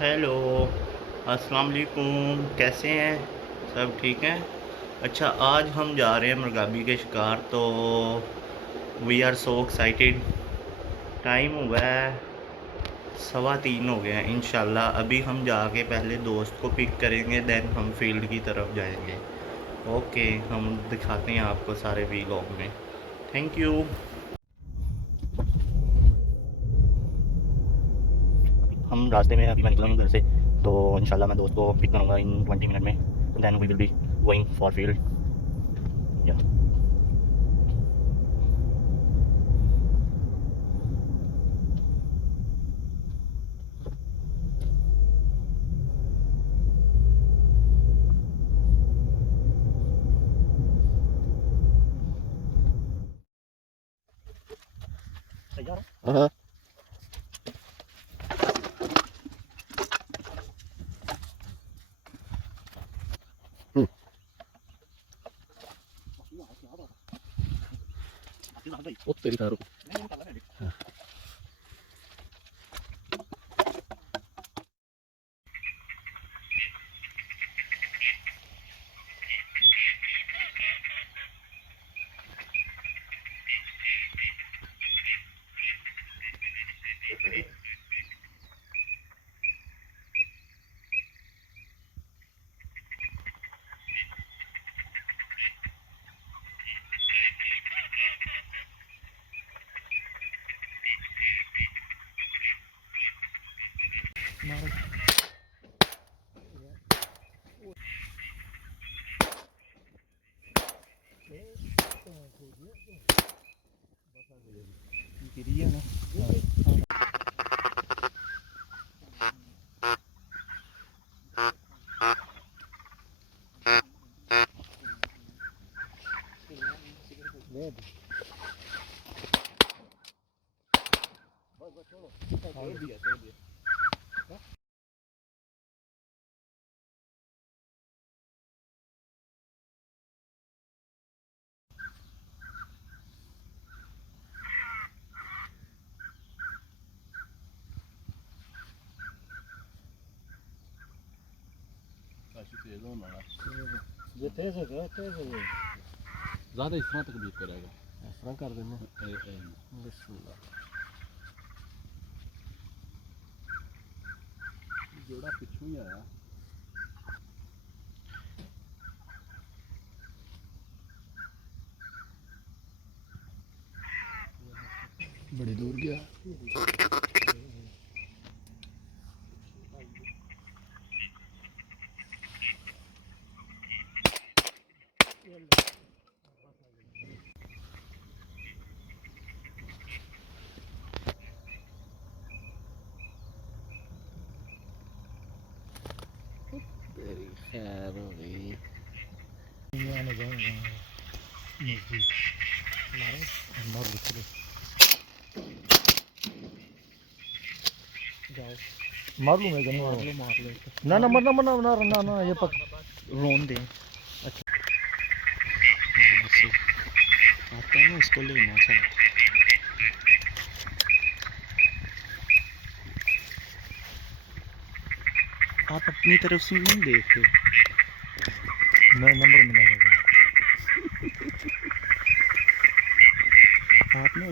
Hello, अस्सलाम वालेकुम। कैसे हैं? सब ठीक हैं? अच्छा, आज हम जा रहे हैं मुर्गाबी के शिकार। तो we are so excited. Time हुआ है 3:15 हो गए हैं। इंशाल्लाह अभी हम जाके पहले दोस्त को पिक करेंगे, देन हम फील्ड की तरफ जाएंगे। ओके, हम दिखाते हैं आपको सारे वीलॉग में। Thank you. हम रास्ते में अभी मैं निकला हूँ घर से, तो इंशाल्लाह मैं दोस्त को पिक करूँगा इन 20 मिनट में। Then we will be going for field. या तैयार है? हाँ। ओ तेरी कार गिरी है ना। ये तेज है क्या? तेज है ये ज़्यादा इस तरह तकलीफ करेगा। इस तरह कर देना। बिस्मिल्लाह। जोड़ा पिछू ही आया। बड़ी दूर गया। तेरी खैर हो गई। आने जाऊंगा नजदीक मार लिखो जाओ। मार लूँ मैं गन। मार लो ना ना मरना मरना ना ना ना ये पक रोन दे। अच्छा आता है ना उसको लेना चाहिए। आप अपनी तरफ से नहीं देखते। मैं नंबर मिला रहा हूँ। आप ना